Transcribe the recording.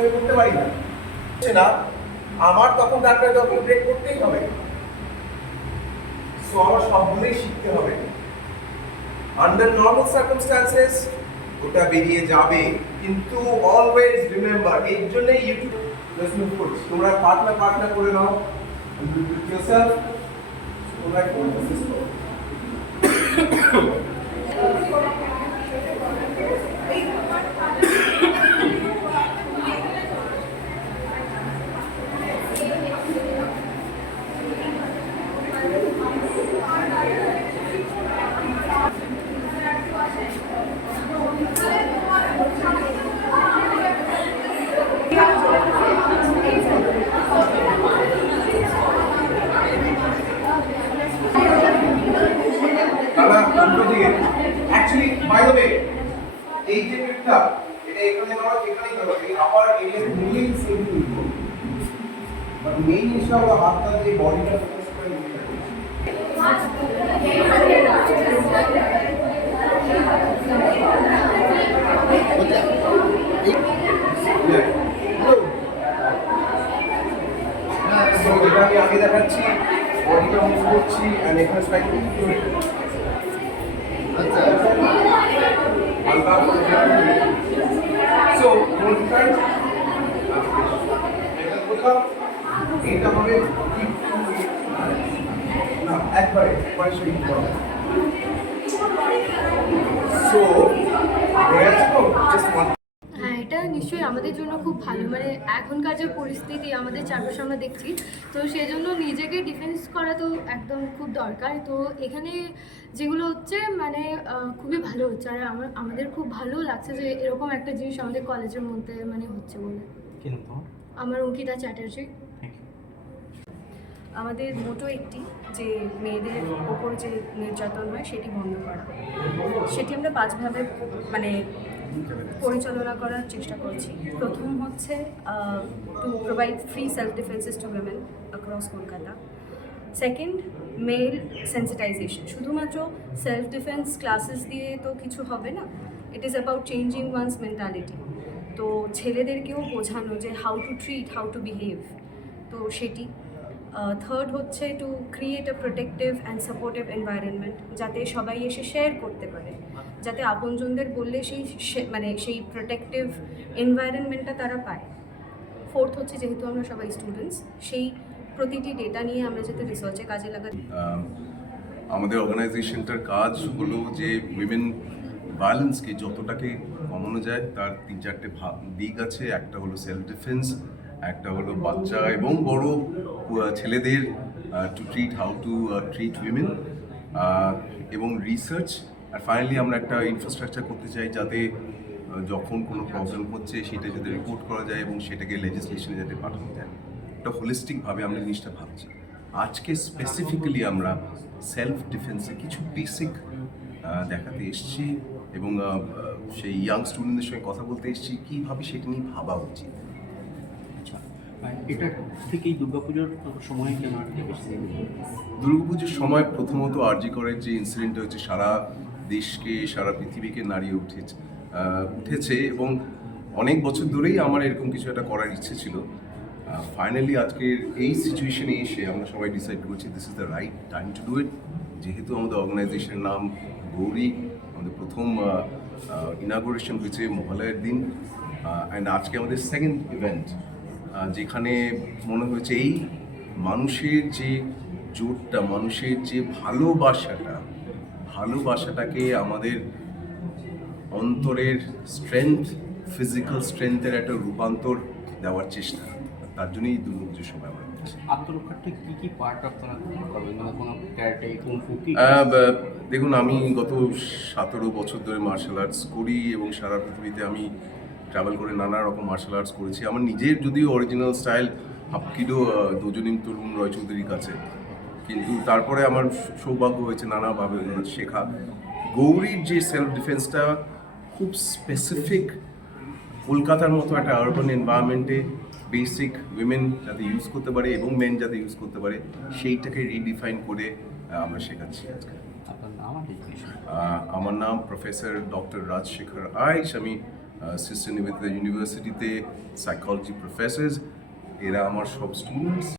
আমি করতে পারি না না আমার তখন তারপরে তখন ব্রেক করতেই হবে। সো আমার সবগুলোই শিখতে হবে। আন্ডার নর্মাল সার্কামস্ট্যান্সেস ওটা বেরিয়ে যাবে, কিন্তু অলওয়েজ রিমেম্বার, এর জন্যই ইউটিউব রেসপন্স করছি। তোমরা পার্টনার করে নাও yourself, তোমরা কোর্সেস করো। Actually, by the way, এই যে ট্রিকটা এটা এখানে আমরা যেখানেই করব, এই আপার এরিয়া মুভলিং সেম টু বাট মেইন জিনিসটা হলো হাতটা যে বডিটা ফোকাস করে নিতে হবে। সো যেটা আমি আগে দেখাচ্ছি, বডিটা মুভ করছি এন্ড এখানে স্লাইডলি আচ্ছা সো মোটিভেট এটা হবে না একবারে পরিষ্কার করো। সো হ্যাঁ, এটা নিশ্চয়ই আমাদের জন্য খুব ভালো। মানে এখনকার যে পরিস্থিতি আমাদের চারপাশে আমরা দেখছি, তো সেই জন্য নিজেকে ডিফেন্স করা তো একদম খুব দরকার। তো এখানে যেগুলো হচ্ছে মানে খুবই ভালো হচ্ছে, আর আমাদের খুব ভালো লাগছে যে এরকম একটা জিনিস আমাদের কলেজের মধ্যে মানে হচ্ছে বলে। আমার অঙ্কিতা চ্যাটার্জি। আমাদের মোটো একটি, যে মেয়েদের ওপর যে নির্যাতন হয় সেটি বন্ধ করা। সেটি আমরা পাঁচভাবে মানে পরিচালনা করার চেষ্টা করছি। প্রথম হচ্ছে to provide free self defences to women across Kolkata. Second, male sensitisation. শুধুমাত্র সেলফ ডিফেন্স ক্লাসেস দিয়ে তো কিছু হবে না, it is about changing one's mentality. তো ছেলেদেরকেও বোঝানো যে how to treat, how to behave, তো সেটি। থার্ড হচ্ছে to create a protective and supportive environment, যাতে সবাই এসে শেয়ার করতে পারে, যাতে আপনজনদের বললে মানে সেই প্রোটেক্টিভ এনভায়রনমেন্টটা তারা পায়। ফোর্থ হচ্ছে, যেহেতু আমরা সবাই স্টুডেন্টস, সেই প্রতিটি ডেটা নিয়ে আমরা যাতে রিসার্চে কাজে লাগাই। আমাদের অর্গানাইজেশনটার কাজ হলো যে উইমেন ভায়োলেন্সকে যতটাকে কমানো যায় তার 3-4টে দিক আছে। একটা হলো সেলফ ডিফেন্স, একটা হলো বাচ্চা এবং বড় ছেলেদের হাউ টু ট্রিট উইমেন, এবং রিসার্চ। আর ফাইনালি আমরা একটা ইনফ্রাস্ট্রাকচার করতে চাই যাতে যখন কোনো প্রবলেম হচ্ছে সেটা যাতে রিপোর্ট করা যায় এবং সেটাকে লেজিসলেশনে যাতে পাঠানো যায়। একটা হোলিস্টিকভাবে আমরা জিনিসটা ভাবছি। আজকে স্পেসিফিক্যালি আমরা সেলফ ডিফেন্সে কিছু বেসিক দেখাতে এসেছি এবং সেই ইয়াং স্টুডেন্টদের সঙ্গে কথা বলতে এসেছি কীভাবে সেটা নিয়ে ভাবা উচিত। এটা থেকেই দুর্গাপুজোর সময় কেন দুর্গাপুজোর সময় প্রথমত আরজি করের যে ইনসিডেন্টটা হচ্ছে সারা দেশকে, সারা পৃথিবীকে নাড়িয়ে উঠেছে এবং অনেক বছর ধরেই আমার এরকম কিছু একটা করার ইচ্ছে ছিল। ফাইনালি আজকের এই সিচুয়েশনে এসে আমরা সবাই ডিসাইড করছি this is the right time to do it. যেহেতু আমাদের অর্গানাইজেশনের নাম গৌরী, আমাদের প্রথম ইনাগুরেশন হয়েছে মহালয়ের দিন, অ্যান্ড আজকে আমাদের সেকেন্ড ইভেন্ট, যেখানে মনে হয়েছে এই মানুষের যে জোরটা, মানুষের যে ভালোবাসাটাকে আমাদের অন্তরের স্ট্রেংথ, ফিজিক্যাল স্ট্রেংথের একটা রূপান্তর দেওয়ার চেষ্টা, তার জন্যই দুর্গাপুজোর সময় আমরা করছি। আত্মরক্ষার্থে কী কী পার্ট আপনারা করবেন, মানে কোনো ক্যারেটে কুংফু কি? দেখুন, আমি গত 17 বছর ধরে মার্শাল আর্টস করি এবং সারা পৃথিবীতে আমি ট্রাভেল করে নানা রকম মার্শাল আর্টস করেছি। আমার নিজের যদিও অরিজিনাল স্টাইল হাপকিডো দোজনিম তরুণ রয় চৌধুরীর কাছে, কিন্তু তারপরে আমার সৌভাগ্য হয়েছে নানাভাবে শেখা। গৌরীর যে সেলফ ডিফেন্সটা খুব স্পেসিফিক, কলকাতার মতো একটা আরবান এনভায়রনমেন্টে বেসিক উইমেন যাতে ইউজ করতে পারে এবং মেন যাতে ইউজ করতে পারে সেইটাকে রিডিফাইন করে আমরা শেখাচ্ছি আজকে। আপনার নাম? আমার নাম প্রফেসর ডক্টর রাজশেখর আইচ। আমি সিস্টেম ইউনিভার্সিটিতে সাইকোলজি প্রফেসর্স, এরা আমার সব স্টুডেন্টস।